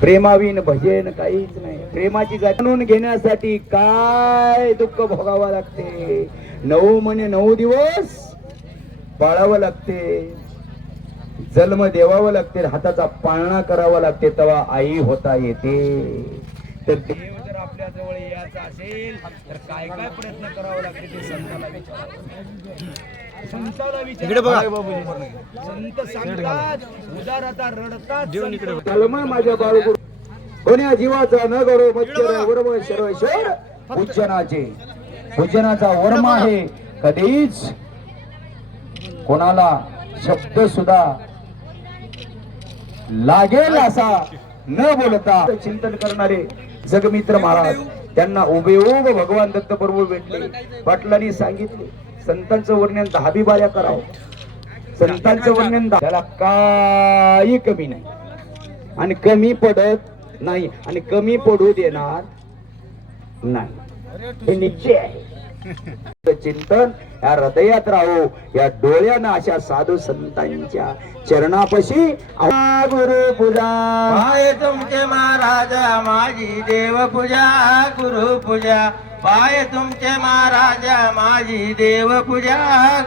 प्रेमाविन भजन काहीच नाही. प्रेमाची जाणून घेण्यासाठी काय दुःख भोगावं लागते. 9 महिने 9 दिवस पाळावं लागते, जन्म देवावं लागते, हाताचा पाळणा करावा लागते, तेव्हा आई होता येते. तर देव जर आपल्या जवळ यायचा असेल तर काय काय प्रयत्न करावा लागते ते संताला विचारावं. संताला विचार. संत सांगतात उदारता रडतात कलमा माझ्या बाळगुरु कोण्या जीवाचा न गरो मच्छर वर्म शर्वेश्वर पूजनाचे. पूजनाचा वर्म आहे. कधीच कोणाला शब्द सुद्धा लागेल असा न बोलता चिंतन करणारे जगमित्र महाराज, त्यांना उभेउभ भगवान दत्त प्रभू भेटले. पाटलांनी सांगितले संतांचं वर्णन 10 बाऱ्या करावं. संतांचं वर्णन त्याला काही कमी नाही आणि कमी पडत नाही आणि कमी पडू देणार नाही, हे निश्चय आहे. चिंतन या हृदयात राहू, या डोळ्यानं अशा साधू संतांच्या चरणापाशी गुरु पूजा. पाय तुमचे महाराजा माझी देव पूजा, गुरु पूजा. पाय तुमचे महाराजा माझी देव पूजा,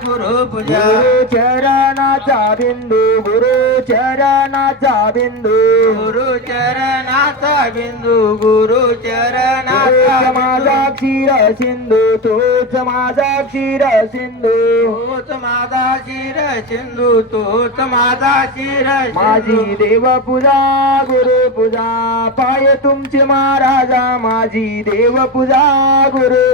गुरु पूजा. गुरु चरणाचा बिंदू, गुरु चरणाचा बिंदू, गुरु चरणाचा बिंदू, गुरु चरणाचा माझा क्षीर सिंधू, तोच माझा क्षीर सिंधू, तोच माझा क्षीर सिंधू, तोच माझा क्षीर माझी देव पूजा, गुरु पूजा. पाय तुमचे महाराजा माझी देव पूजा, गुरु